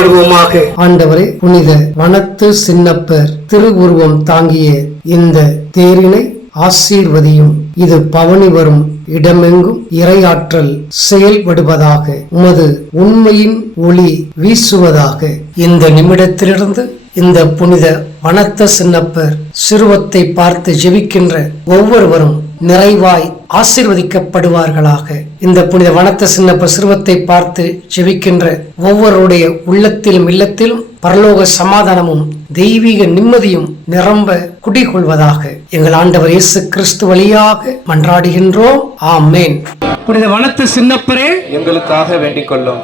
மன்றாடுவோமாக. ஆண்டவரே, புனித வனத்து சின்னப்பர் திருவுருவம் தாங்கிய இந்த தேரினை ஆசீர்வதியும். இது பவனி வரும் இடமெங்கும் இறையாற்றல் செயல்படுவதாக, உமது உண்மையின் ஒளி வீசுவதாக. இந்த நிமிடத்திலிருந்து இந்த புனித வனத்த சின்னப்பர் சிறுவத்தை பார்த்து ஜெபிக்கின்ற ஒவ்வொருவரும் நிறைவாய் ஆசீர்வதிக்கப்படுவார்களாக. இந்த புனித வனத்த சின்னப்பர் சிறுவத்தை பார்த்து ஜெபிக்கின்ற ஒவ்வொருடைய உள்ளத்திலும் இல்லத்திலும் பரலோக சமாதானமும் தெய்வீக நிம்மதியும் நிரம்ப குடிகொள்வதாக. எங்கள் ஆண்டவர் இயேசு கிறிஸ்து வழியாக மன்றாடுகின்றோம். ஆமென். புனித வனத்த சின்னப்பரே, எங்களுக்காக வேண்டிக் கொள்ளும்.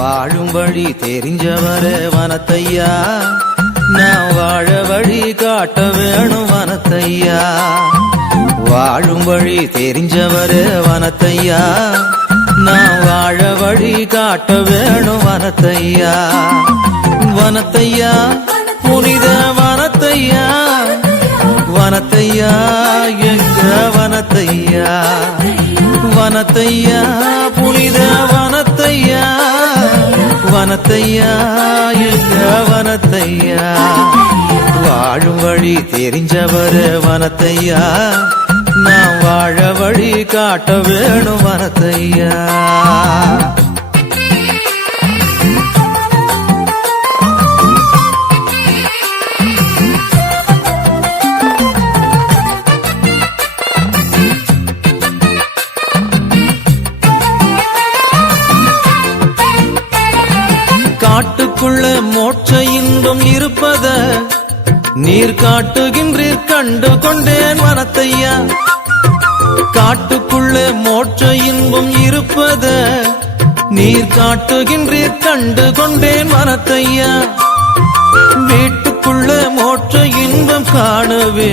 வாழும் வழி தெரிஞ்சவரே வனத்தையா, நான் வாழ வழி காட்ட வேணும் வனத்தையா. வாழும் வழி தெரிஞ்சவரே வனத்தையா, நான் வாழ வழி காட்ட வேணும் வனத்தையா. வனத்தையா, புனித வனத்தையா, வனத்தையா, எங்க வனத்தையா. வனத்தையா, புனித வனத்தையா, வனத்தையா, எங்க வனத்தையா. வாழும் வழி தெரிஞ்சவர் வனத்தையா, நான் வாழ வழி காட்ட வேணும் வனத்தையா. காட்டுக்குள்ள மோட்ச இன்பம் இருப்பத நீர் காட்டுகின்றீர் கண்டு கொண்டேன் வனத்தையா. காட்டுக்குள்ள மோட்ச இன்பம் இருப்பத நீர் காட்டுகின்றீர் கண்டு கொண்டேன் வனத்தையா. வீட்டுக்குள்ள மோட்ச இன்பம் காணவே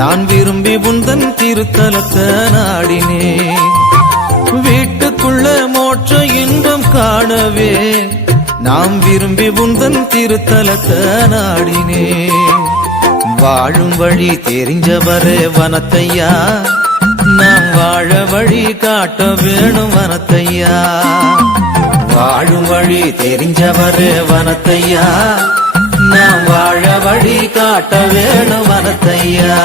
நான் விரும்பி உந்தன் திருத்தலத்தை நாடினேன். வீட்டுக்குள்ள மோட்ச இன்பம் காணவே நாம் விரும்பி உந்தன் திருத்தலத்தை நாடினேன். வாழும் வழி தெரிஞ்சவரே வனத்தையா, நாம் வாழ வழி காட்ட வேணும் வனத்தையா. வாழும் வழி தெரிஞ்சவரே வனத்தையா, நாம் வாழ வழி காட்ட வேணும் வனத்தையா.